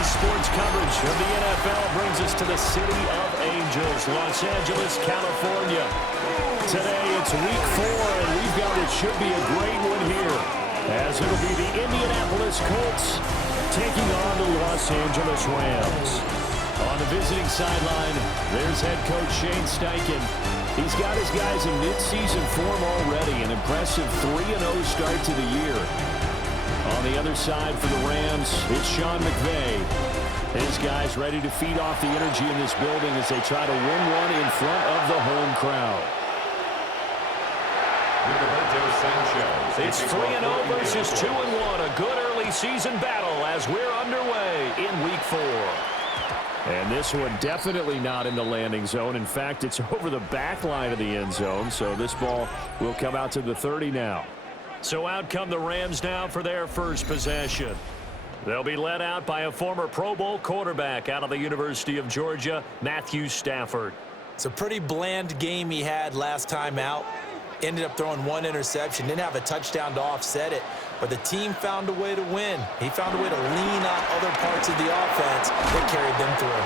Today's sports coverage of the NFL brings us to the City of Angels, Los Angeles, California. Today it's week 4, and we've got what should be a great one here, as it'll be the Indianapolis Colts taking on the Los Angeles Rams. On the visiting sideline, there's head coach Shane Steichen. He's got his guys in mid-season form already, an impressive 3-0 start to the year. On the other side for the Rams, it's Sean McVay. His guys ready to feed off the energy in this building as they try to win one in front of the home crowd. It's 3-0 versus 2-1, a good early season battle as we're underway in week 4. And this one definitely not in the landing zone. In fact, it's over the back line of the end zone, so this ball will come out to the 30 now. So out come the Rams now for their first possession. They'll be led out by a former Pro Bowl quarterback out of the University of Georgia, Matthew Stafford. It's a pretty bland game he had last time out. Ended up throwing 1 interception. Didn't have a touchdown to offset it. But the team found a way to win. He found a way to lean on other parts of the offense that carried them through.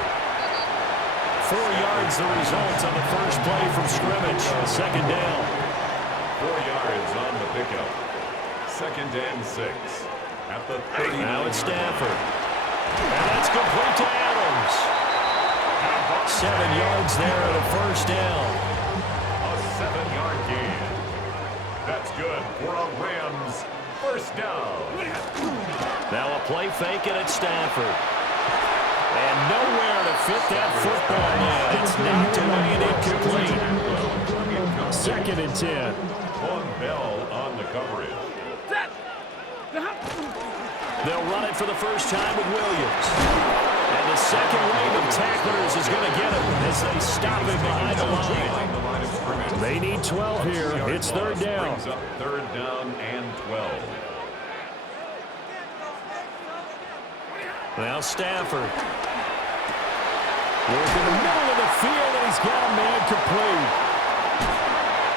4 yards the result on the first play from scrimmage. Second down. 4 yards on the pickup. 2nd and 6. At the 30. Now it's Stafford. And that's complete to Adams. 7 yards there at a first down. A 7-yard gain. That's good for a Rams first down. Now a play fake and it's Stafford. And nowhere to fit that football yet. It's knocked away and incomplete. 2nd and 10. Von Bell on the coverage. They'll run it for the first time with Williams. And the second wave of tacklers is going to get him as they stop him behind the line. They need 12 here. It's 3rd down. 3rd down and 12. Now Stafford. Work in the middle of the field, and he's got a man complete.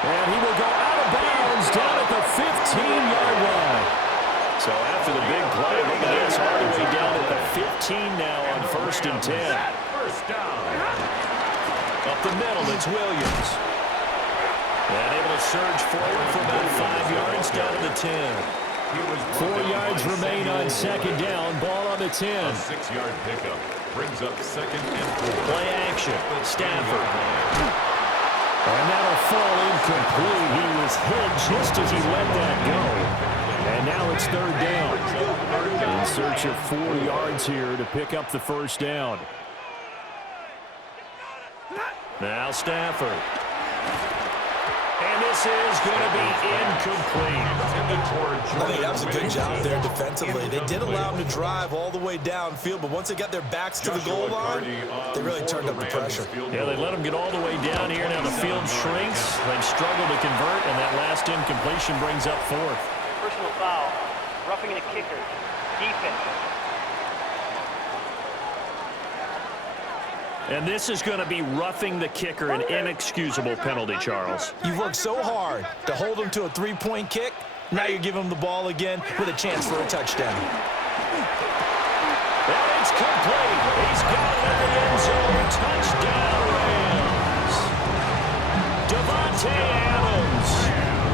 And he will go out of bounds down at the 15-yard line. So after the big play, look at this, all the way down at the 15 now on 1st and 10. First down. Up the middle, it's Williams. And able to surge forward for about 5 yards down to the 10. 4 yards remain on 2nd down, ball on the 10. A 6-yard pickup brings up 2nd and 4. Play action, Stafford. And that'll fall incomplete. He was hit just as he let that go. And now it's 3rd down. In search of 4 yards here to pick up the first down. Now Stafford. And this is going to be incomplete. I think that was a good job there defensively. They did allow them to drive all the way downfield, but once they got their backs to the goal line, they really turned up the pressure. Yeah, they let them get all the way down here. Now the field shrinks. They've struggled to convert, and that last incompletion brings up 4th. Personal foul, roughing the kicker, defense. And this is going to be roughing the kicker, an inexcusable penalty, Charles. You've worked so hard to hold them to a 3-point kick. Now you're giving them the ball again with a chance for a touchdown. And it's complete. He's got it in the end zone. Touchdown, Rams. Davante Adams.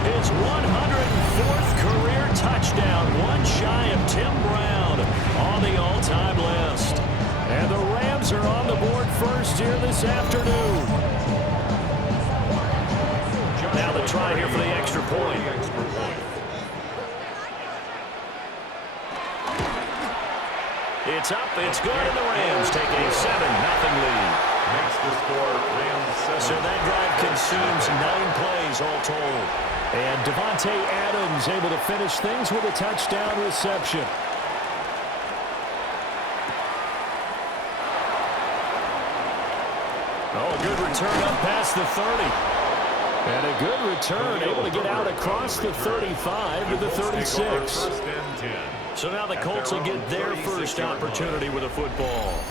His 104th career touchdown, one shy of Tim Brown on the all-time list. And the Rams are on the board first here this afternoon. Now the try here for the extra point. It's up, it's good, and the Rams take a 7-0 lead. Makes the score Rams 7. So that drive consumes 9 plays all told. And Davante Adams able to finish things with a touchdown reception. Oh, good return up past the 30. And a good return, able to get out across the 35 to the 36. So now the Colts will get their first opportunity with a football.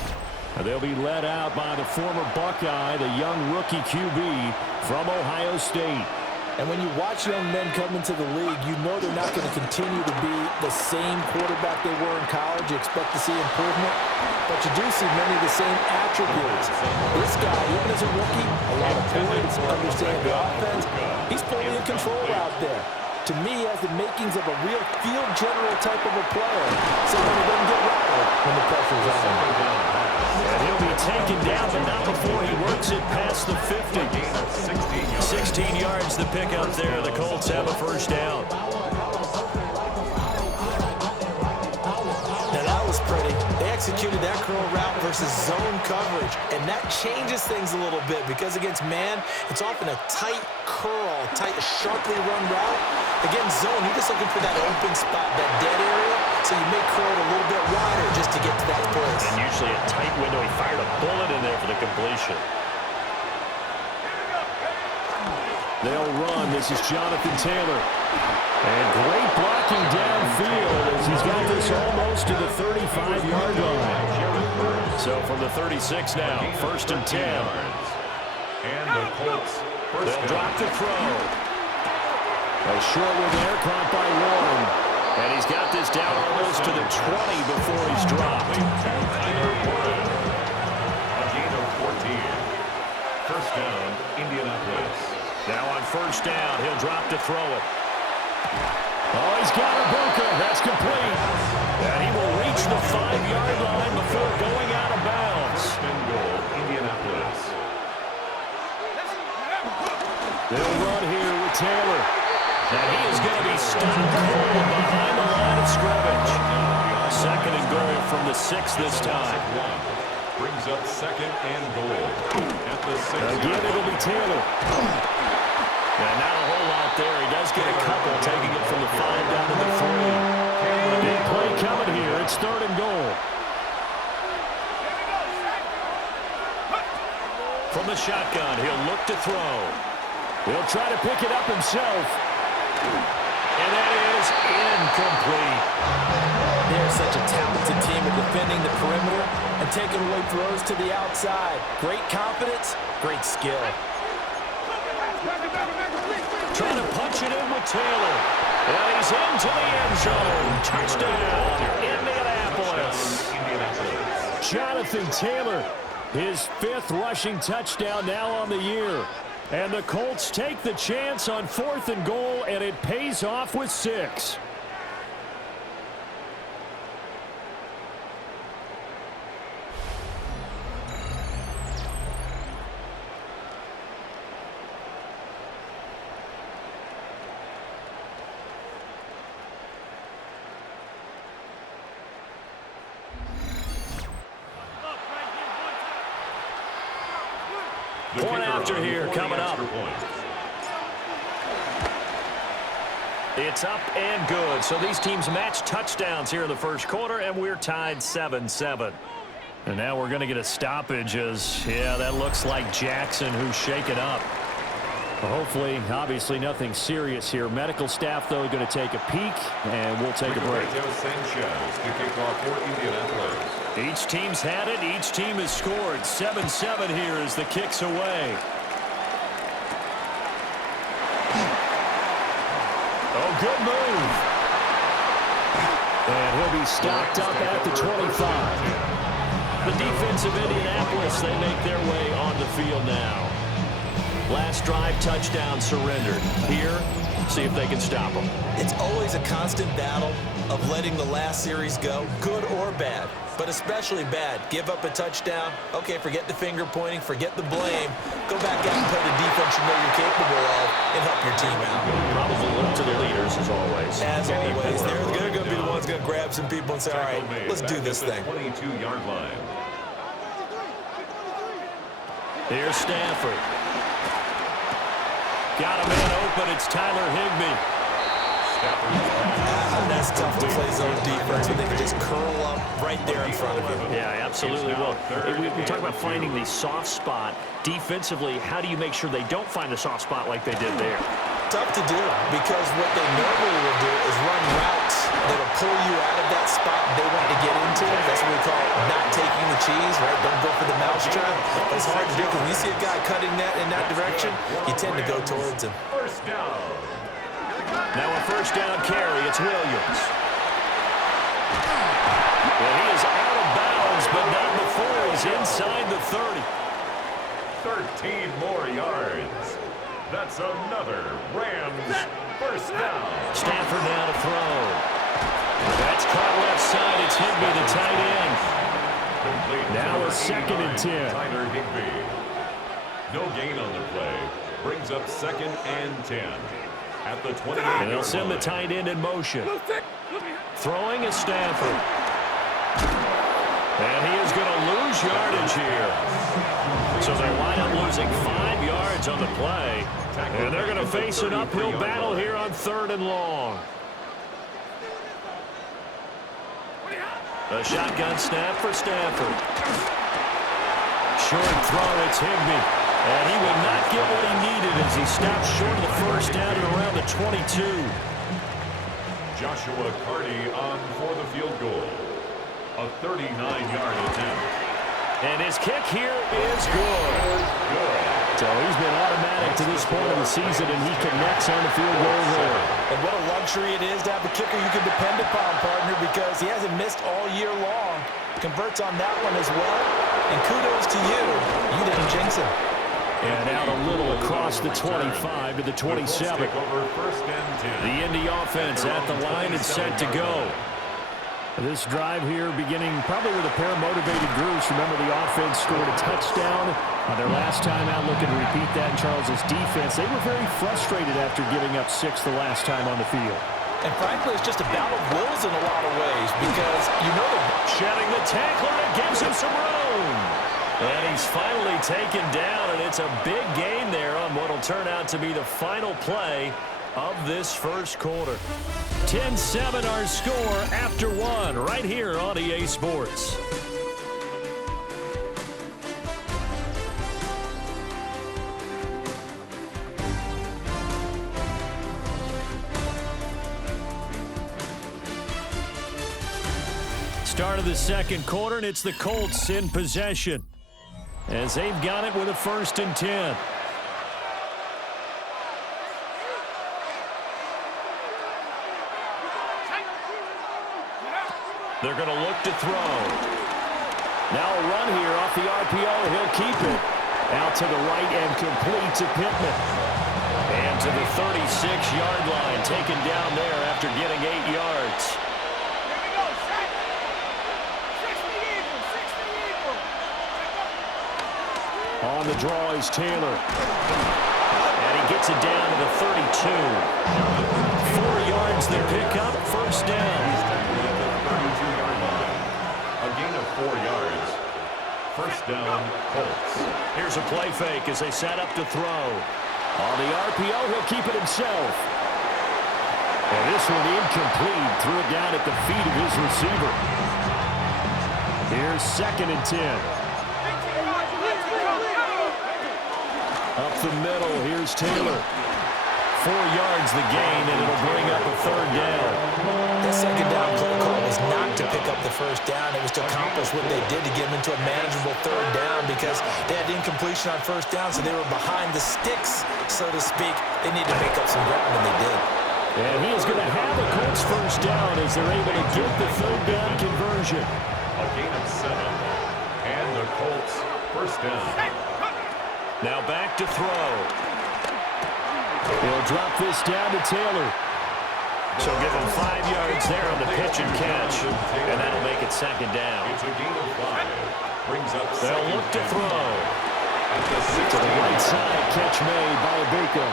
And they'll be led out by the former Buckeye, the young rookie QB from Ohio State. And when you watch young men come into the league, you know they're not going to continue to be the same quarterback they were in college. You expect to see improvement, but you do see many of the same attributes. This guy, even as a rookie, a lot of points, understanding the offense, he's fully in control out there. To me, he has the makings of a real field general type of a player, someone who doesn't get rattled when the pressure's on. And he'll be taken down, but not before he works it past the 50. 16 yards the pickup there. The Colts have a first down. Now that was pretty. They executed that curl route versus zone coverage, and that changes things a little bit because against man, it's often a tight curl, tight, sharply run route. Against zone, you're just looking for that open spot, that dead area, so you may curl it a little bit wider just to get to that place. And usually a tight window. He fired a bullet in there for the completion. They'll run. This is Jonathan Taylor. And great blocking downfield as he's got this almost to the 35-yard line. So from the 36 now, 1st and 10. And the Colts They'll drop to throw. A short one there, caught by Warren. And he's got this down almost to the 20 before he's dropped. A gain of 14. First down, Indianapolis. Now on first down, he'll drop to throw it. Oh, he's got a bunker. That's complete. And he will reach the 5-yard line before going out of bounds. First and goal, Indianapolis. They'll run here with Taylor. And he is going to be stopped cold behind the line of scrimmage. 2nd and goal from the 6 this time. Brings up 2nd and goal at the 6. Again, it'll be Taylor. And not a whole lot there. He does get a couple, taking it from the 5 down to the 3. Big play coming here. It's 3rd and goal. From the shotgun, he'll look to throw. He'll try to pick it up himself. And that is incomplete. They're such a talented team at defending the perimeter and taking away throws to the outside. Great confidence, great skill. Trying to punch it in with Taylor. And he's into the end zone. Touchdown, Indianapolis. Jonathan Taylor, his 5th rushing touchdown now on the year. And the Colts take the chance on 4th and goal, and it pays off with 6. Point after here coming up. It's up and good. So these teams match touchdowns here in the first quarter, and we're tied 7-7. And now we're going to get a stoppage as, yeah, that looks like Jackson who's shaken up. Well, hopefully, obviously nothing serious here. Medical staff, though, going to take a peek, and we'll take a break. Sanchez to kick off for Indianapolis. Each team's had it. Each team has scored. 7-7 here as the kick's away. Oh, good move. And he'll be stopped up at the 25. The defense of Indianapolis, they make their way on the field now. Last drive, touchdown surrendered. Here, see if they can stop them. It's always a constant battle of letting the last series go, good or bad, but especially bad. Give up a touchdown. Okay, forget the finger pointing, forget the blame. Go back out and play the defense you know you're capable of and help your team out. Probably look to the leaders as always. As always, they're going to be the ones going to grab some people and say, all right, let's do this thing. 22-yard line. Here's Stafford. Got a man open. It's Tyler Higbee. That's tough to play zone defense when they can just curl up right there in front of you. Yeah, absolutely. Well, we talk about finding the soft spot. Defensively, how do you make sure they don't find a soft spot like they did there? Tough to do because what they normally will do is run routes that'll pull you out of that spot they want to get into. That's what we call not taking the cheese, right? Don't go for the mousetrap. It's hard to do because when you see a guy cutting that in that direction, you tend to go towards him. First down. Now a first down carry. It's Williams. Well, he is out of bounds, but not before he's inside the 30. 13 more yards. That's another Rams first down. Stafford now to throw. That's caught left side. It's Higbee, the tight end. Complete Now to a second and 10. Tyler Higbee. No gain on the play. Brings up second and 10. At the 28. And they'll send the tight end in motion. Throwing is Stafford. And he is going to lose yardage here. So they wind up losing 5 yards on the play. And they're going to face an uphill battle here on 3rd and long. A shotgun snap for Stafford. Short throw, it's Higbee. And he will not get what he needed as he stops short of the first down at around the 22. Joshua Carty on for the field goal. A 39-yard attempt. And his kick here is good. So he's been automatic to this point of the season, and he connects on the field goal there. And what a luxury it is to have a kicker you can depend upon, partner, because he hasn't missed all year long. Converts on that one as well. And kudos to you. You didn't jinx him. And out a little across the 25 to the 27. The Indy offense at the line and set to go. This drive here beginning probably with a pair of motivated groups. Remember, the offense scored a touchdown on their last time out, looking to repeat that in Charles's defense. They were very frustrated after giving up 6 the last time on the field. And frankly, it's just a battle of wills in a lot of ways because you know shedding the tackler, and gives him some room. And he's finally taken down, and it's a big gain there on what will turn out to be the final play of this first quarter. 10-7 our score after 1 right here on EA Sports. Start of the second quarter, and it's the Colts in possession as they've got it with a 1st and 10. They're going to look to throw. Now a run here off the RPO. He'll keep it. Out to the right and complete to Pittman. And to the 36-yard line. Taken down there after getting 8 yards. On the draw is Taylor. And he gets it down to the 32. 4 yards the pickup. First down. A gain of 4 yards. First down, Colts. Here's a play fake as they set up to throw. On the RPO, he'll keep it himself. And this one incomplete. Threw it down at the feet of his receiver. Here's 2nd and 10. Up the middle, here's Taylor. 4 yards the gain, and it'll bring up a 3rd down. That second down play call was not to pick up the first down. It was to accomplish what they did to get them into a manageable 3rd down because they had incompletion on first down, so they were behind the sticks, so to speak. They need to make up some ground, and they did. And he is going to have the Colts first down as they're able to get the 3rd down conversion. A gain of 7. And the Colts first down. Now back to throw. He'll drop this down to Taylor. So give him 5 yards there on the pitch and catch. And that'll make it 2nd down. It's a gain of 5. Brings up They'll look to throw. To the right side, catch made by Ibuka.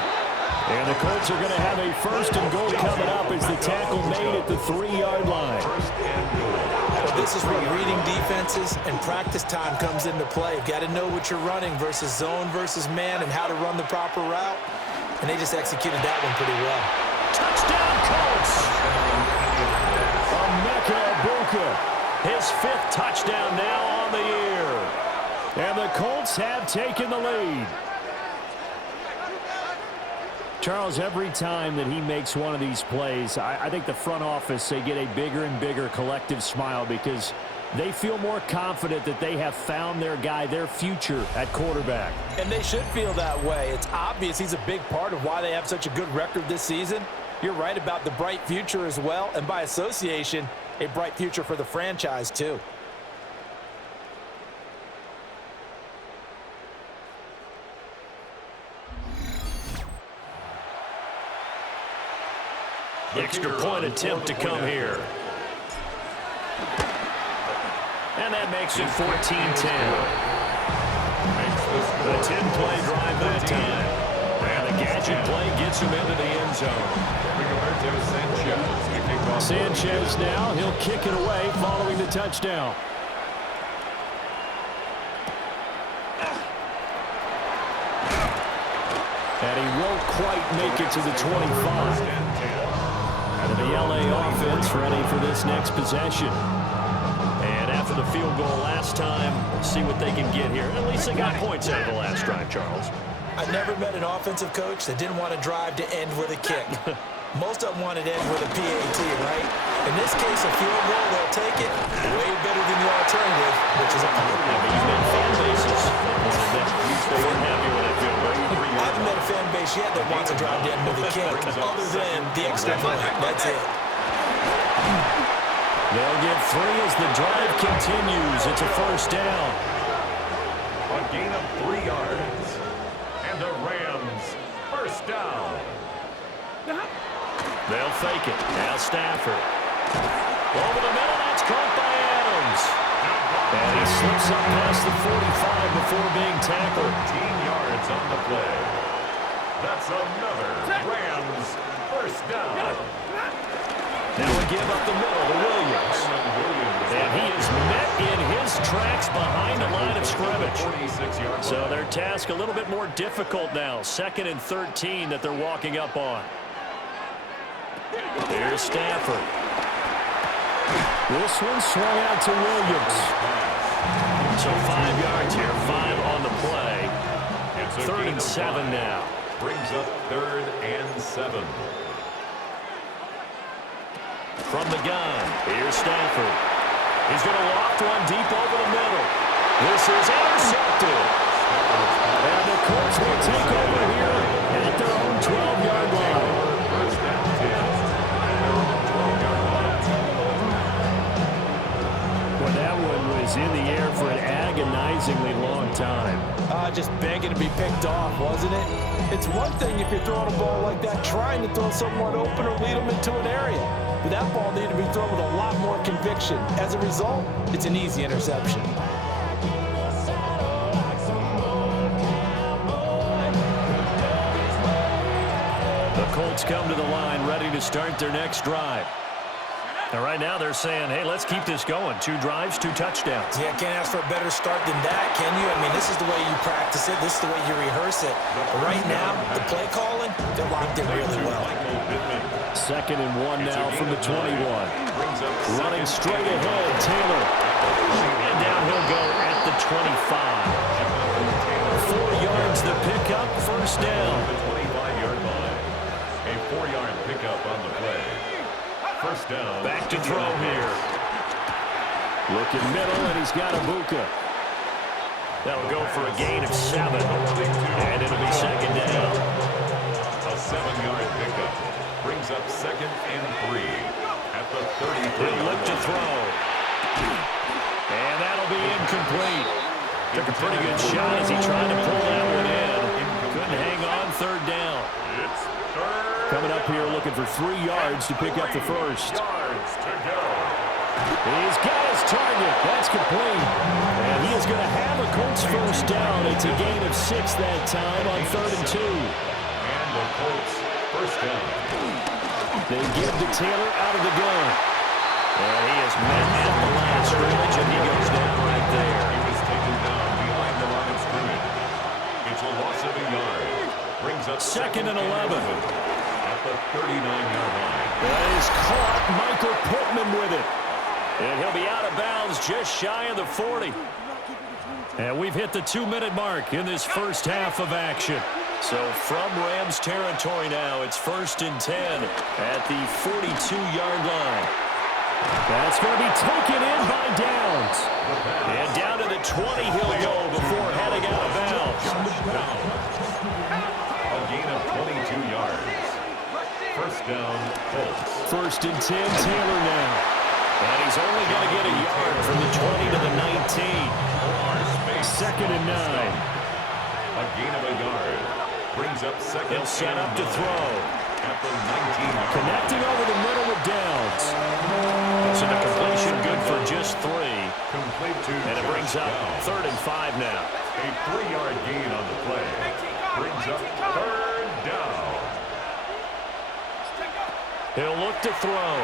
And the Colts are going to have a 1st and goal coming up as the tackle made at the 3-yard line. This is where reading defenses and practice time comes into play. You've got to know what you're running versus zone versus man and how to run the proper route. And they just executed that one pretty well. Touchdown, Colts! Emeka Ibuka, his 5th touchdown now on the year. And the Colts have taken the lead. Charles, every time that he makes one of these plays, I think the front office, they get a bigger and bigger collective smile because They feel more confident that they have found their guy, their future at quarterback. And they should feel that way. It's obvious he's a big part of why they have such a good record this season. You're right about the bright future as well, and by association, a bright future for the franchise too. Extra point attempt to come here. And that makes it 14-10. The 10-play drive that time. And the gadget play gets him into the end zone. Sanchez now, he'll kick it away following the touchdown. And he won't quite make it to the 25. And the LA offense ready for this next possession. And after the field goal last time, we'll see what they can get here. At least they got points out of the last drive, Charles. I never met an offensive coach that didn't want to drive to end with a kick. Most of them wanted to end with a PAT, right? In this case, a field goal, they'll take it way better than the alternative, which is a punt. Yeah, but you've been fan bases they weren't happy with that field goal. I haven't met a fan base yet that wants to drive to end with a kick, other than the extra point. That's it. They'll get 3 as the drive continues. It's a first down. A gain of 3 yards. And the Rams first down. They'll fake it. Now Stafford. Over the middle, that's caught by Adams. And he slips up past the 45 before being tackled. 15 yards on the play. That's another Rams first down. Now we give up the middle to Williams. And he is met in his tracks behind the line of scrimmage. So their task a little bit more difficult now. 2nd and 13 that they're walking up on. Here's Stafford. This one swung out to Williams. So 5 yards here, 5 on the play. 3rd and 7 now. Brings up 3rd and 7. From the gun, here's Stafford. He's going to loft one deep over the middle. This is intercepted. And the Colts will take over here at their own 12-yard line. Well, that one was in the air for an agonizingly long time. Just begging to be picked off, wasn't it? It's one thing if you're throwing a ball like that, trying to throw someone open or lead them into an area. But that ball needed to be thrown with a lot more conviction. As a result, it's an easy interception. The Colts come to the line ready to start their next drive. And right now they're saying, hey, let's keep this going. 2 drives, 2 touchdowns. Yeah, can't ask for a better start than that, can you? I mean, this is the way you practice it. This is the way you rehearse it. But right now, the play calling, they're locked in really well. 2nd and 1 now from the 21. Running straight ahead, Taylor. And down he'll go at the 25. 4 yards the pickup, first down. 25-yard line. A 4-yard pickup on the play. First down. Back to throw here. Looking middle, and he's got Ibuka. That'll go for a gain of 7. And it'll be 2nd down. A 7-yard pickup. Brings up 2nd and 3 at the 33. He'll look to throw. And that'll be incomplete. Took a pretty good shot as he tried to pull that one in. Couldn't hang on, 3rd down. It's 3rd. Coming up here looking for 3 yards to pick up the first. 3 yards to go. He's got his target. That's complete. And he is going to have a Colts first down. It's a gain of 6 that time on 3rd and 2. And the Colts first down. They give to Taylor out of the gun. And he is met at the line of scrimmage, and he goes down right there. He was taken down behind the line of scrimmage. It's a loss of a yard. Brings up 2nd and 11. At the 39-yard line. That is caught. Michael Pittman with it. And he'll be out of bounds just shy of the 40. And we've hit the 2-minute mark in this first half of action. So from Rams territory now, it's 1st and 10 at the 42-yard line. That's going to be taken in by Downs. first and 10. Taylor now. And he's only going to get a yard from the 20 to the 19. Second and 9. A gain of a yard. Brings up second. He'll set up to throw. At the 19. Connecting over the middle with Downs. Gets into completion, good for just 3. Complete to And it brings up third and 5 now. A 3-yard gain on the play. Brings up third down. He'll look to throw.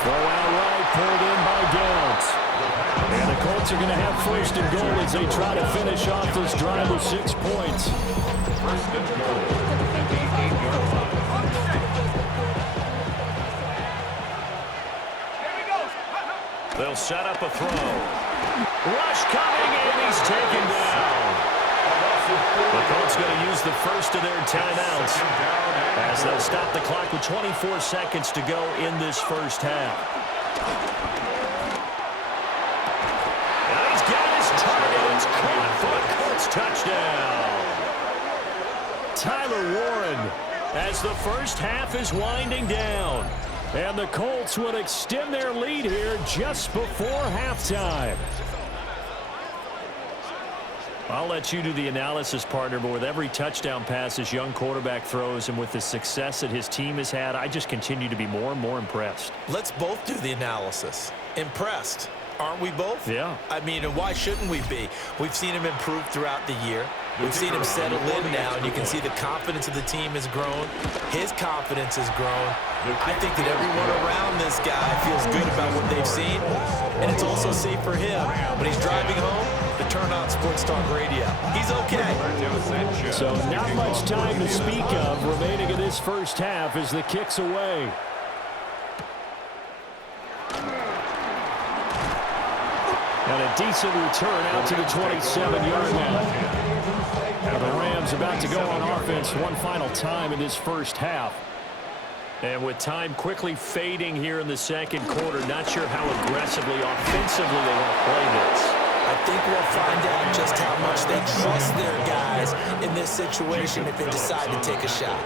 Throw out right, pulled in by Downs. And the Colts are going to have first and goal as they try to finish off this drive with 6 points. First and goal at the 8-yard line. They'll set up a throw. Rush coming, and he's taken down. The Colts going to use the first of their timeouts as they'll stop the clock with 24 seconds to go in this first half. And he's got his target. It's caught for a Colts touchdown. Tyler Warren as the first half is winding down. And the Colts will extend their lead here just before halftime. I'll let you do the analysis, partner, but with every touchdown pass this young quarterback throws and with the success that his team has had, I just continue to be more and more impressed. Let's both do the analysis. Impressed. Aren't we both? Yeah. I mean, and why shouldn't we be? We've seen him improve throughout the year. We've seen him settle in now, and you can see the confidence of the team has grown. His confidence has grown. I think that everyone around this guy feels good about what they've seen, and it's also safe for him when he's driving home to turn on Sports Talk Radio. He's okay. So not much time to speak of remaining in this first half as the kick's away. And a decent return out to the 27-yard line. Now the Rams about to go on offense one final time in this first half. And with time quickly fading here in the second quarter, not sure how aggressively, offensively they want to play this. I think we'll find out just how much they trust their guys in this situation if they decide to take a shot.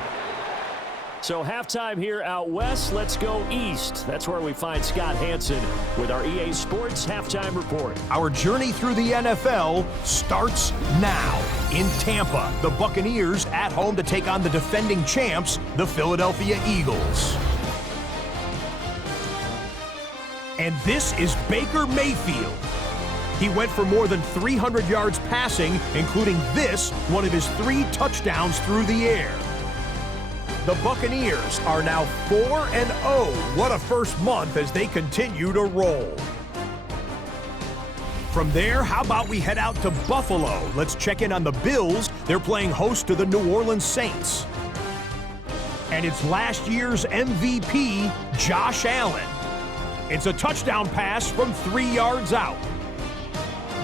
So halftime here out west. Let's go east. That's where we find Scott Hansen with our EA Sports Halftime Report. Our journey through the NFL starts now. In Tampa, the Buccaneers at home to take on the defending champs, the Philadelphia Eagles. And this is Baker Mayfield. He went for more than 300 yards passing, including this, one of his 3 touchdowns through the air. The Buccaneers are now 4-0. What a first month as they continue to roll. From there, how about we head out to Buffalo? Let's check in on the Bills. They're playing host to the New Orleans Saints. And it's last year's MVP, Josh Allen. It's a touchdown pass from 3 yards out.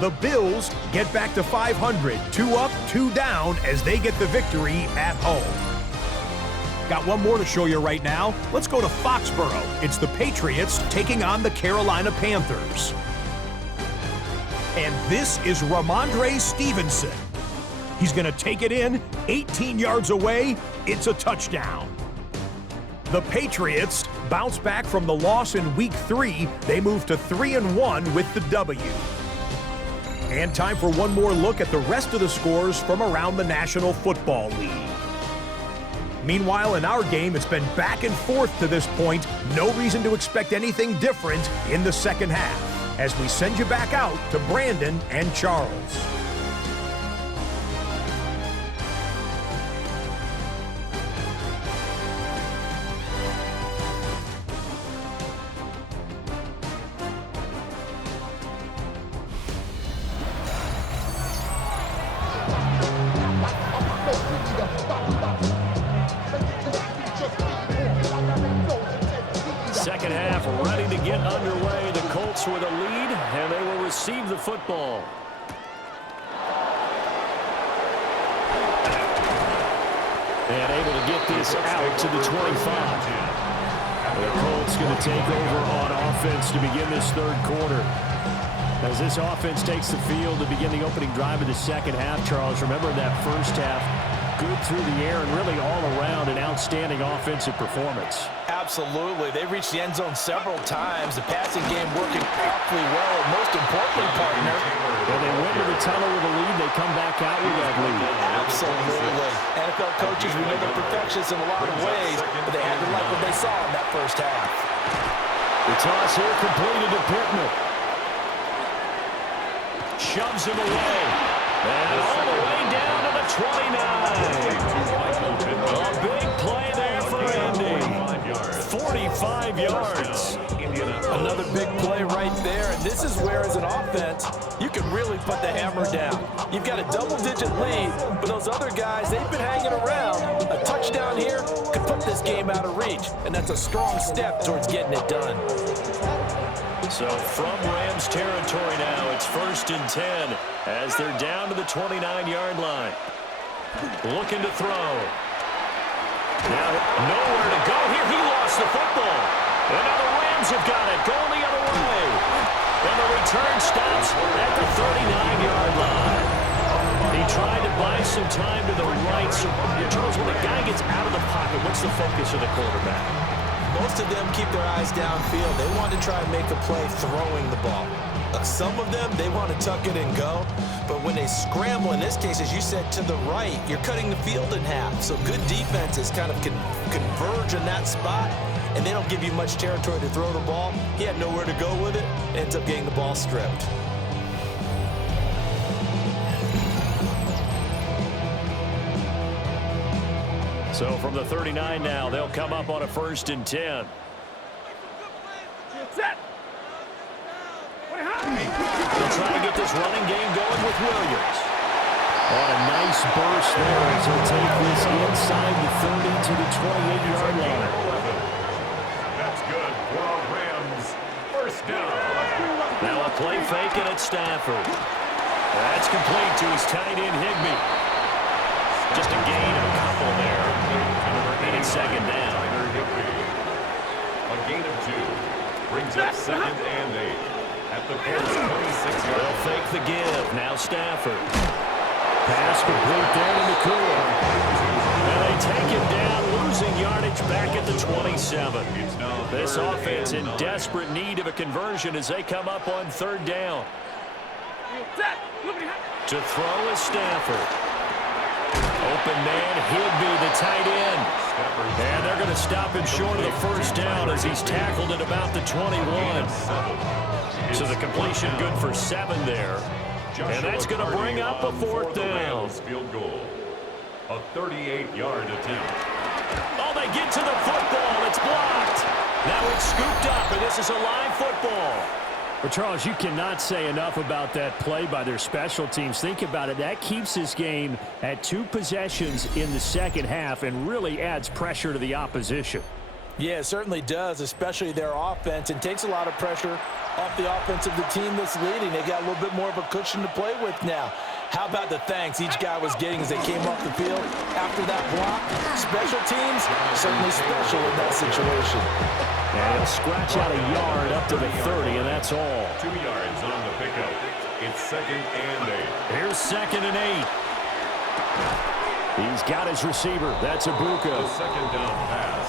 The Bills get back to 500, 2 up, 2 down as they get the victory at home. Got one more to show you right now. Let's go to Foxborough. It's the Patriots taking on the Carolina Panthers. And this is Ramondre Stevenson. He's going to take it in, 18 yards away. It's a touchdown. The Patriots bounce back from the loss in Week 3. They move to 3-1 with the W. And time for one more look at the rest of the scores from around the National Football League. Meanwhile, in our game, it's been back and forth to this point. No reason to expect anything different in the second half as we send you back out to Brandon and Charles. Second half ready to get underway. The Colts with a lead, and they will receive the football. And able to get this out to the 25. The Colts going to take over on offense to begin this third quarter. As this offense takes the field to begin the opening drive of the second half, Charles, remember that first half, good through the air and really all around an outstanding offensive performance. Absolutely. They reached the end zone several times. The passing game working awfully well. And most importantly, partner, when they went to the tunnel with a lead, they come back out with that lead. Absolutely. NFL coaches, we know they're perfectionists in a lot of ways, but they had to like what they saw in that first half. The toss here completed to Pittman. Shoves him away. And all the way down to the 29. A big play there for Andy. 45 yards. Another big play right there. And this is where, as an offense, you can really put the hammer down. You've got a double-digit lead, but those other guys, they've been hanging around. A touchdown here could put this game out of reach, and that's a strong step towards getting it done. So from Rams territory now, it's 1st and 10 as they're down to the 29-yard line. Looking to throw. Now nowhere to go here. He lost the football. And now the Rams have got it. Going the other way. And the return stops at the 39-yard line. He tried to buy some time to the right. So, Charles, when a guy gets out of the pocket, what's the focus of the quarterback? Most of them keep their eyes downfield. They want to try and make a play throwing the ball. Some of them, they want to tuck it and go. But when they scramble, in this case, as you said, to the right, you're cutting the field in half. So good defenses kind of converge in that spot, and they don't give you much territory to throw the ball. He had nowhere to go with it, ends up getting the ball stripped. So from the 39 now, they'll come up on a 1st and 10. They'll try to get this running game going with Williams. On a nice burst there as he'll take this inside the 30 to the 28-yard line. That's good for our Rams. 1st down. Now a play fake and it's Stafford. That's complete to his tight end Higbee. Just a gain of a couple there. And it's 2nd down. A gain of 2 brings up 2nd and 8 at the Colts 26-yard. They'll fake the give. Now Stafford. Pass complete there to McCool. And they take him down, losing yardage back at the 27. This offense in desperate need of a conversion as they come up on 3rd down. To throw is Stafford. Open man, Higbee, the tight end. And they're going to stop him short of the 1st down as he's tackled at about the 21. So the completion good for 7 there. And that's going to bring up a 4th down. Field goal. A 38-yard attempt. Oh, they get to the football. It's blocked. Now it's scooped up, and this is a live football. Well, Charles, you cannot say enough about that play by their special teams. Think about it. That keeps this game at 2 possessions in the 2nd half and really adds pressure to the opposition. Yeah, it certainly does, especially their offense. It takes a lot of pressure off the offense of the team that's leading. They got a little bit more of a cushion to play with now. How about the thanks each guy was getting as they came off the field after that block? Special teams, certainly special in that situation. And he'll scratch out a yard up to the 30, and that's all. 2 yards on the pickup. It's 2nd and 8. Here's 2nd and 8. He's got his receiver. That's Abuka. The 2nd down pass.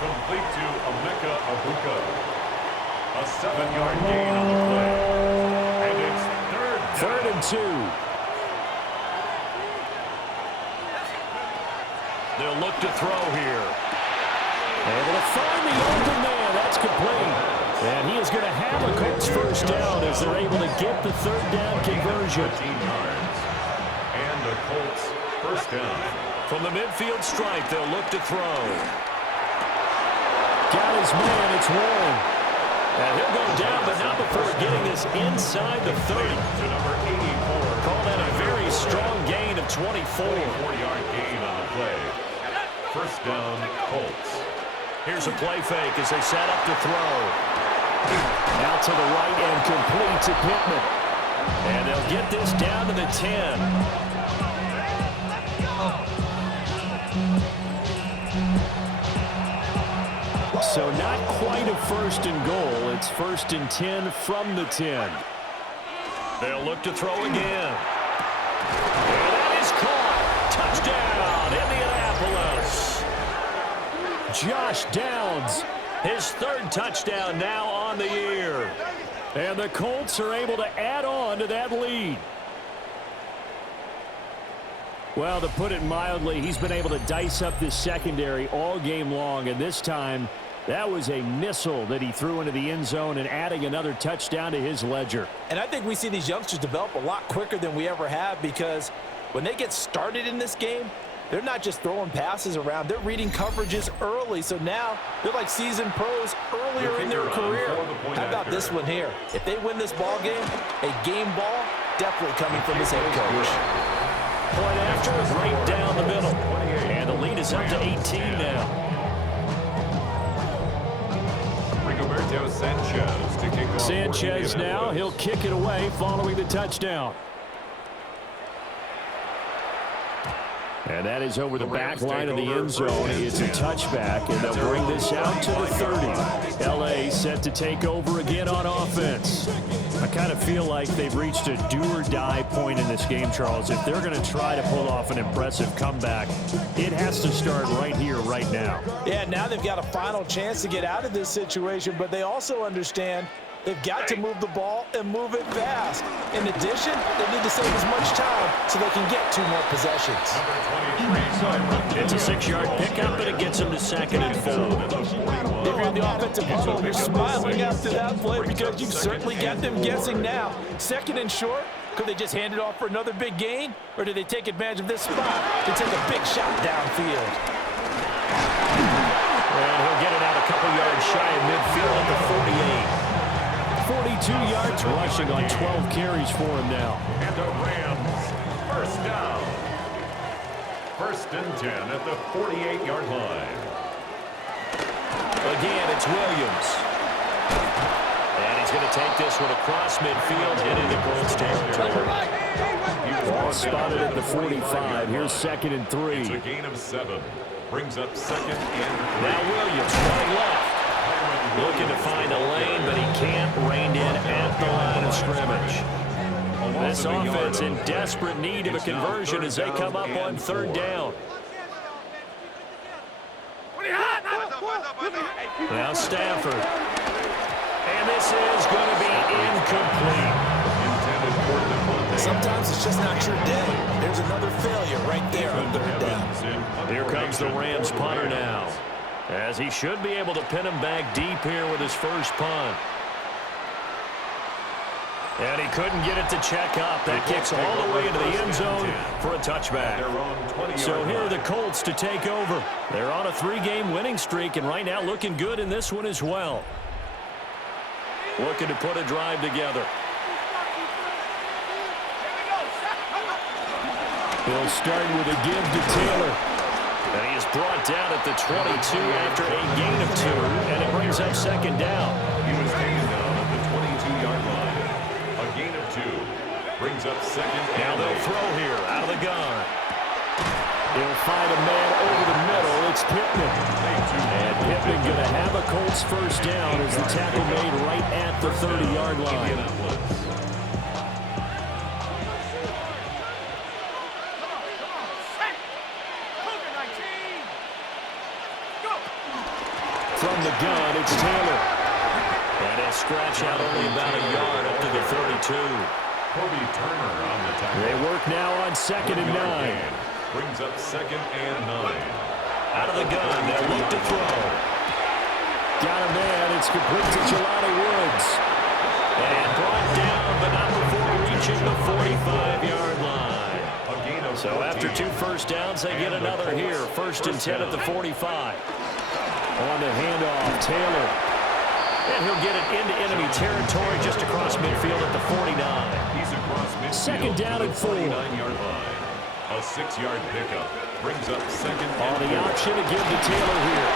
Complete to Emeka Abuka. A 7-yard gain on the play. And it's 3rd down. 3rd and 2. They'll look to throw here. Able to find the open man. That's complete. And he is going to have a Colts 1st down as they're able to get the 3rd down conversion. 13 yards. And the Colts 1st down. From the midfield stripe, they'll look to throw. Got his man. It's Warren. And he'll go down, but not before getting this inside the 30. To number 84. Call that a very strong gain of 24. 24-yard gain on the play. 1st down, Colts. Here's a play fake as they set up to throw. Out to the right and complete to Pittman. And they'll get this down to the 10. So not quite a 1st and goal. It's 1st and 10 from the 10. They'll look to throw again. And that is caught. Touchdown, Indianapolis. Josh Downs, his third touchdown now on the year. And the Colts are able to add on to that lead. Well, to put it mildly, he's been able to dice up this secondary all game long, and this time that was a missile that he threw into the end zone and adding another touchdown to his ledger. And I think we see these youngsters develop a lot quicker than we ever have, because when they get started in this game, they're not just throwing passes around. They're reading coverages early. So now they're like seasoned pros earlier in their career. How about this one here? If they win this ball game, a game ball definitely coming from his head coach. Point after is right down the middle. And the lead is up to 18 now. Sanchez to kick off. Sanchez now, he'll kick it away following the touchdown. And that is over the back line of the end zone. It's a touchback, and they'll bring this out to the 30. L.A. set to take over again on offense. I kind of feel like they've reached a do-or-die point in this game, Charles. If they're going to try to pull off an impressive comeback, it has to start right here, right now. Yeah, now they've got a final chance to get out of this situation, but they also understand they've got to move the ball and move it fast. In addition, they need to save as much time so they can get 2 more possessions. It's a 6-yard pickup, and it gets them to 2nd and 4. If you're in the offensive huddle, you're smiling after that play because you've certainly got them guessing now. 2nd and short, could they just hand it off for another big gain? Or do they take advantage of this spot to take a big shot downfield? And he'll get it out a couple yards shy of midfield at the 48. 42 yards rushing on 12 carries for him now. And the Rams, first down. 1st and 10 at the 48-yard line. Again, it's Williams. And he's going to take this one across midfield and into Colts territory. Ball spotted at the 45. Here's 2nd and 3. It's a gain of 7. Brings up 2nd and 3. Now Williams running left. Looking to find a lane, but he can't rein in at the line of scrimmage. This offense in desperate need of a conversion as they come up on 3rd down. Now Stafford. And this is going to be incomplete. Sometimes it's just not your day. There's another failure right there on 3rd down. Here comes the Rams punter now, as he should be able to pin him back deep here with his first punt. And he couldn't get it to check up. That kicks all the way into the end zone for a touchback. So here are the Colts to take over. They're on a 3-game winning streak, and right now looking good in this one as well. Looking to put a drive together. He'll start with a give to Taylor. And he is brought down at the 22 after a gain of 2, and it brings up 2nd down. He was taken down at the 22-yard line. A gain of 2 brings up 2nd. Now they'll throw here out of the gun. He'll find a man over the middle. It's Pittman. And Pittman going to have a Colts first down as the tackle made right at the 30-yard line. From the gun, it's Taylor. And he'll scratch out only about a yard up to the 32. Kobe Turner on the tackle. They work now on 2nd and 9. Brings up 2nd and 9. Out of the gun, they'll look to throw. Got a man, it's complete to Jelani Woods. And brought down, but not before reaching the 45-yard line. So after 2 first downs, they get another here. 1st and 10 at the 45. On the handoff, Taylor. And he'll get it into enemy territory just across midfield at the 49. He's across midfield. 2nd down and 4. 49-yard line. A 6-yard pickup brings up 2nd On and the 4. option to give to Taylor here.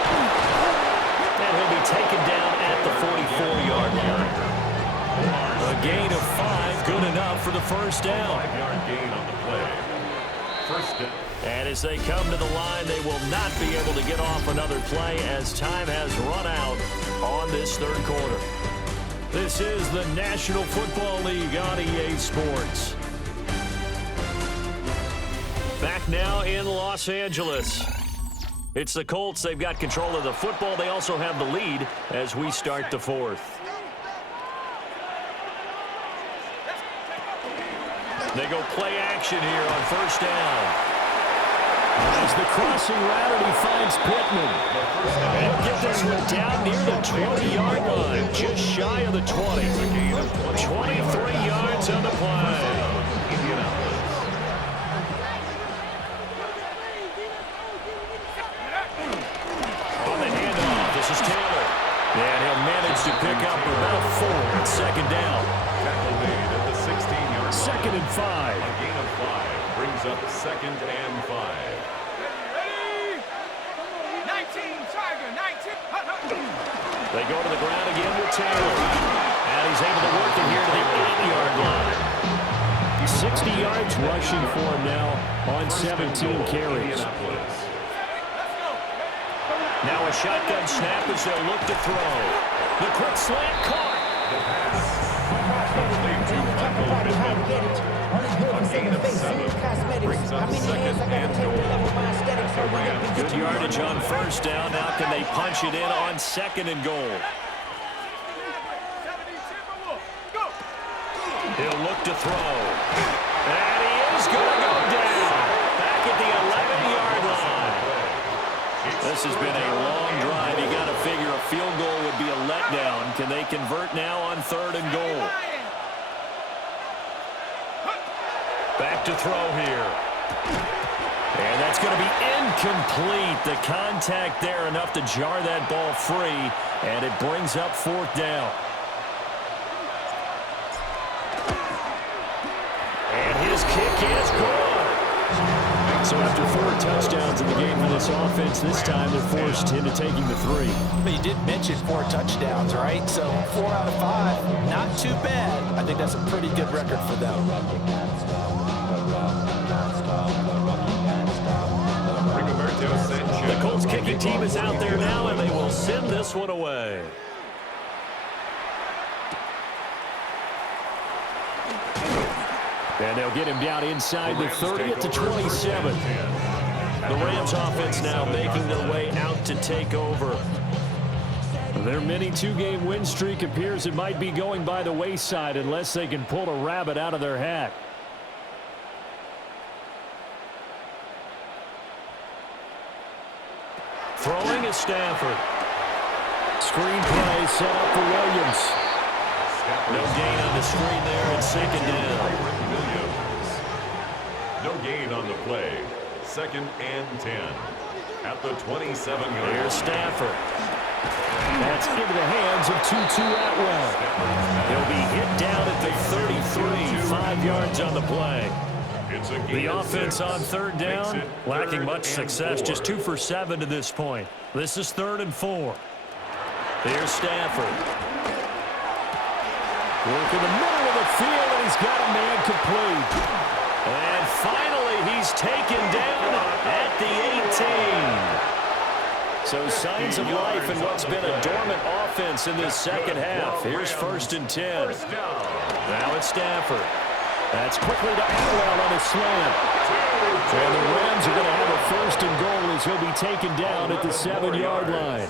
And he'll be taken down at the 44-yard line. A gain of 5, good enough for the first down. 5-yard gain on the play. 1st down. And as they come to the line, they will not be able to get off another play as time has run out on this 3rd quarter. This is the National Football League on EA Sports. Back now in Los Angeles. It's the Colts. They've got control of the football. They also have the lead as we start the fourth. They go play action here on first down. As the crossing route, and he finds Pittman. And he'll get this one down near the 20-yard line, just shy of the 20. 23 yards on the play. On the handoff, this is Taylor. And he'll manage to pick up about 4 on second down. Tackle made at the 16-yard line. 2nd and 5. A gain of 5 brings up 2nd and 5. They go to the ground again with Taylor. And he's able to work it here to the 8-yard line. 60 yards rushing for him now on 17 carries. Now a shotgun snap as they'll look to throw. The quick slant caught. The pass. Complete to Michael Pittman. A gain of 7 brings up 2nd and goal. Good yardage on first down. Now can they punch it in on 2nd and goal? He'll look to throw. And he is going to go down. Back at the 11-yard line. This has been a long drive. You got to figure a field goal would be a letdown. Can they convert now on 3rd and goal? Back to throw here. And that's going to be incomplete. The contact there enough to jar that ball free. And it brings up 4th down. And his kick is good. So after 4 touchdowns in the game for this offense, this time they're forced into taking the 3. But you did mention 4 touchdowns, right? So 4 out of 5, not too bad. I think that's a pretty good record for them. The Colts kicking team is out there now, and they will send this one away. And they'll get him down inside the 30 to 27. The Rams offense now making their way out to take over. Their mini 2-game win streak appears it might be going by the wayside unless they can pull a rabbit out of their hat. Throwing is Stafford. Screen play set up for Williams. No gain on the screen there and 2nd down. No gain on the play. 2nd and 10. At the 27-yard line. Here's Stafford. That's into the hands of Tutu Atwell. He'll be hit down at the 33, 5 yards on the play. The offense on 3rd down, lacking much success, just 2 for 7 to this point. This is 3rd and 4. Here's Stafford. Work in the middle of the field, and he's got a man complete. And finally, he's taken down at the 18. So signs of life in what's been a dormant offense in this second half. Here's 1st and 10. Now it's Stafford. That's quickly to Atwell on a slant. And the Rams are going to have a 1st and goal as he'll be taken down at the 7-yard line.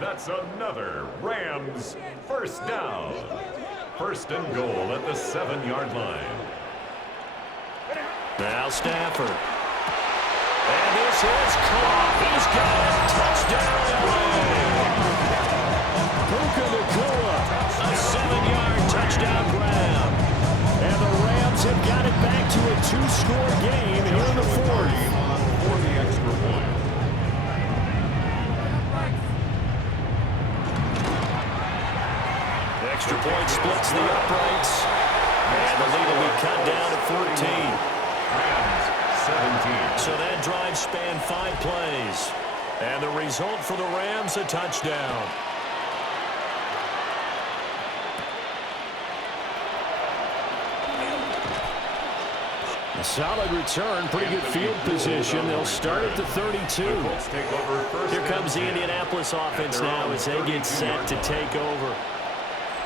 That's another Rams 1st down. 1st and goal at the 7-yard line. Now Stafford. And this is caught. He's got it. Touchdown LA. Puka Nacua. A 7-yard touchdown grab. And the Rams have got it back to a 2-score game here in the 4th. For the extra point. The extra point splits the uprights. And the lead will be cut down to 14. Rams 17. So that drive spanned 5 plays. And the result for the Rams, a touchdown. A solid return, pretty good field position. They'll start at the 32. Here comes the Indianapolis offense now as they get set to take over.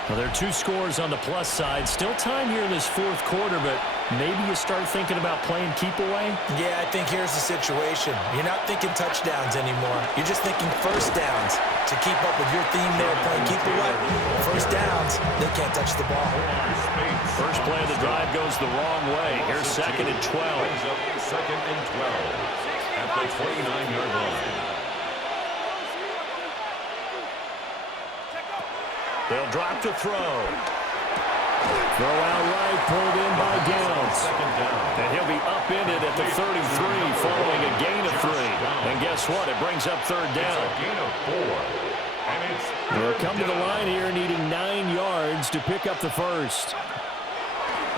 Well, there are 2 scores on the plus side. Still time here in this fourth quarter, but maybe you start thinking about playing keep away? Yeah, I think here's the situation. You're not thinking touchdowns anymore. You're just thinking first downs. To keep up with your theme there, playing keep away. First downs, they can't touch the ball. First play of the drive goes the wrong way. Here's 2nd and 12. Second and 12 at the 29-yard line. They'll drop to throw. Throw out right, pulled in by Downs. And he'll be upended at the 33 following a gain of 3. And guess what? It brings up 3rd down. Gain of 4. And it's They'll come to the line here needing 9 yards to pick up the first.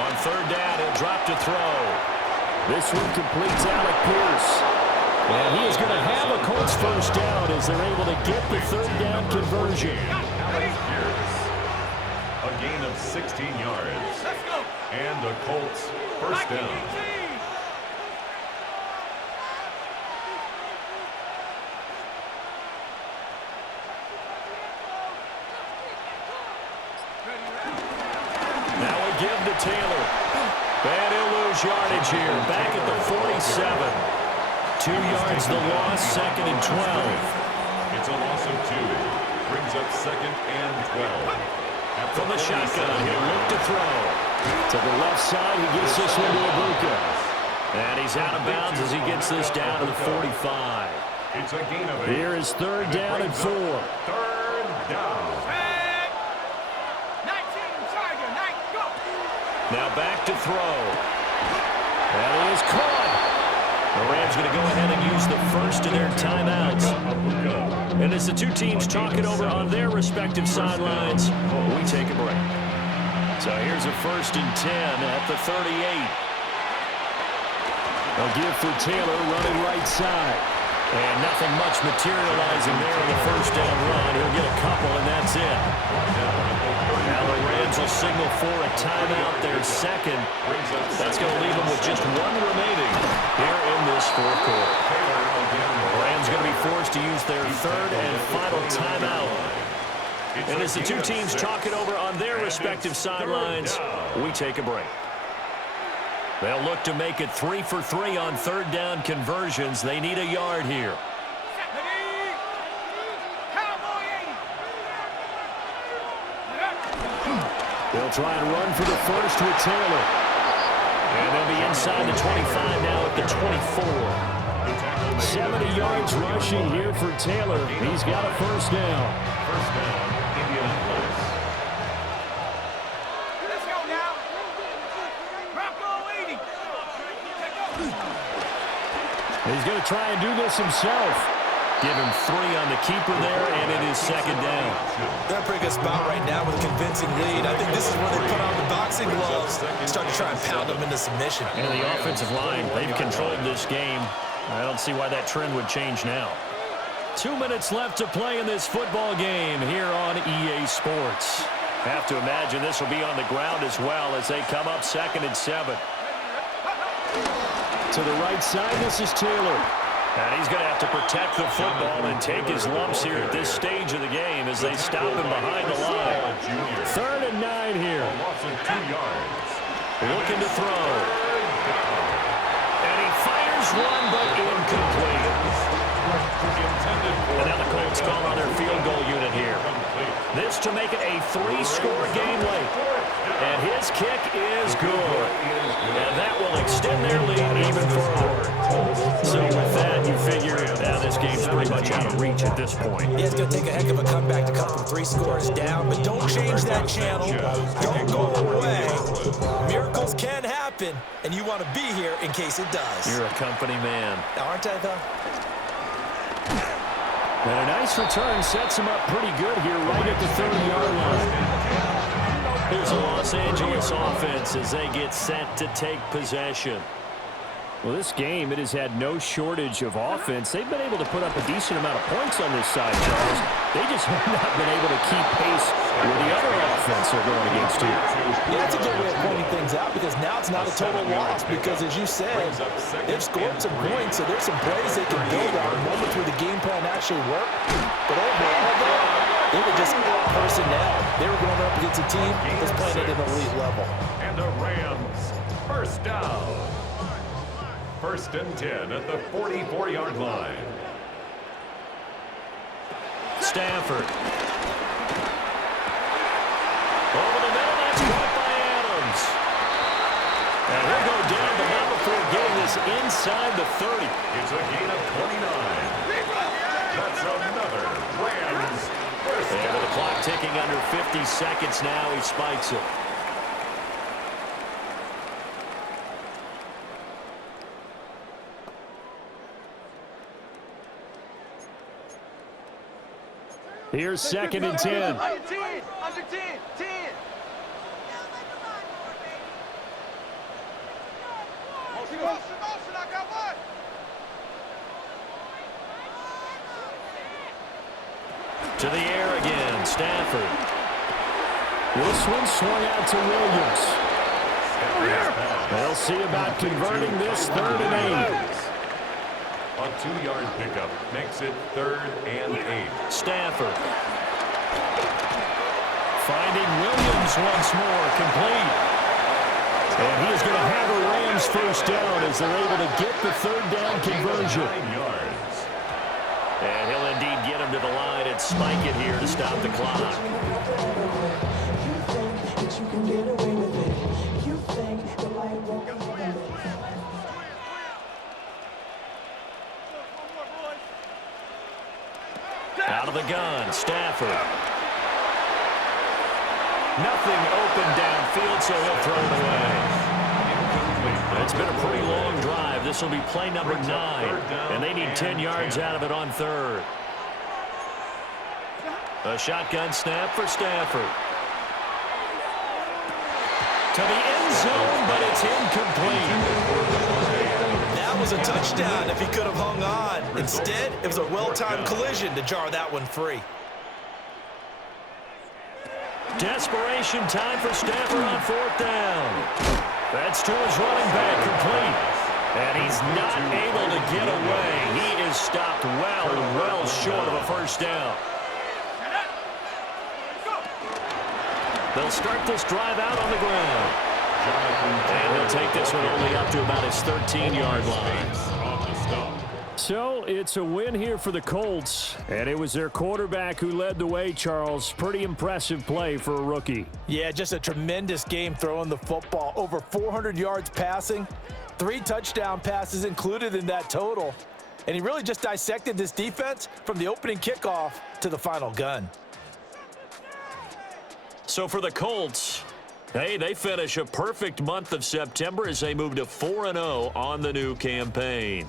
On 3rd down, he'll drop to throw. This one completes Alec Pierce. And he is going to have a Colts first down as they're able to get the 3rd down conversion. a gain of 16 yards. And the Colts first down. Now we give to Taylor. And he'll lose yardage here. Back at the 47. 2 yards the loss, 2nd and 12. It's a loss of 2. Brings up 2nd and 12. From the shotgun, he'll look to throw. To the left side, he gets this one to Ibuka. And he's out of bounds as he gets this down to the 45. It's a gain of 8. Here is 3rd down and 4. 3rd down. Now back to throw. That is caught. The Rams going to go ahead and use the first of their timeouts. And as the two teams talk it over on their respective sidelines, we take a break. So here's a 1st and 10 at the 38. They'll give for Taylor running right side. And nothing much materializing there in the first down run. He'll get a couple, and that's it. Now the Rams will signal for a timeout, their second. That's going to leave them with just 1 remaining here in this fourth quarter. The Rams going to be forced to use their 3rd and final timeout. And as the two teams talk it over on their respective sidelines, we take a break. They'll look to make it 3 for 3 on 3rd down conversions. They need a yard here. They'll try and run for the first with Taylor. And they'll be inside the 25 now at the 24. 70 yards rushing here for Taylor. He's got a first down. First down, Indianapolis. Let's go now. Bronco 80. He's going to try and do this himself. Give him 3 on the keeper there, and it is 2nd down. They're in a pretty good spot right now with a convincing lead. I think this is where they put on the boxing gloves and start to try and pound them into submission. And the offensive line, they've controlled this game. I don't see why that trend would change now. 2 minutes left to play in this football game here on EA Sports. Have to imagine this will be on the ground as well as they come up 2nd and 7. To the right side, this is Taylor. And he's going to have to protect the football and take his lumps here at this stage of the game as they stop him behind the line. 3rd and 9 here. Loss of 2 yards. Looking to throw. And he fires one, but incomplete. And now the Colts call on their field goal unit here. This to make it a 3-score game late. And his kick is good. And that will extend their lead even further. So with that, you figure now this game's pretty much out of reach at this point. Yeah, it's going to take a heck of a comeback to come from 3 scores down, but don't change that channel. Don't go away. Miracles can happen, and you want to be here in case it does. You're a company man. Aren't I, though? And a nice return sets him up pretty good here right at the 30-yard line. Here's the Los Angeles offense as they get set to take possession. Well, this game, it has had no shortage of offense. They've been able to put up a decent amount of points on this side, Charles. They just have not been able to keep pace with the other offense they're going against here. Yeah, that's a good way of pointing things out because now it's not a total loss because, as you said, they've scored some points, so there's some plays they can build on, moments where the game plan actually worked. But overall, though, They were just out-personnel. They were going up against a team that's playing at an elite level. And the Rams, first down. 1st and 10 at the 44-yard line. Stafford. Over the middle, that's caught by Adams. And he'll go down, but not before getting this inside the 30. It's a gain of 29. That's another Rams first down. And with the clock ticking under 50 seconds now, he spikes it. Here's 2nd and 10. Under 10, 10. Motion, I got one. To the air again, Stafford. This one swung out to Williams. They'll see about converting this 3rd and 8. A 2-yard pickup makes it 3rd and 8. Stafford. Finding Williams once more, complete. And he is going to have a Rams first down as they're able to get the 3rd down conversion. 9 yards. And he'll indeed get him to the line and spike it here to stop the clock. Out of the gun, Stafford. Nothing open downfield, so he'll throw it away. It's been a pretty long drive. This will be play number 9, and they need 10 yards out of it on 3rd. A shotgun snap for Stafford. To the end zone, but it's incomplete. That was a touchdown if he could have hung on. Instead, it was a well-timed collision to jar that one free. Desperation time for Stafford on 4th down. That's to his running back, complete. And he's not able to get away. He is stopped well short of a first down. They'll start this drive out on the ground. And he'll take this one only up to about his 13-yard line. So it's a win here for the Colts, and it was their quarterback who led the way, Charles. Pretty impressive play for a rookie. Yeah, just a tremendous game throwing the football. Over 400 yards passing, 3 touchdown passes included in that total. And he really just dissected this defense from the opening kickoff to the final gun. So for the Colts, hey, they finish a perfect month of September as they move to 4-0 on the new campaign.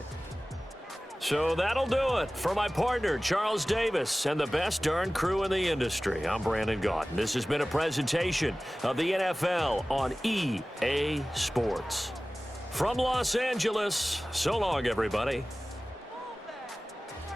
So that'll do it for my partner, Charles Davis, and the best darn crew in the industry. I'm Brandon Gaudin. This has been a presentation of the NFL on EA Sports. From Los Angeles, so long, everybody.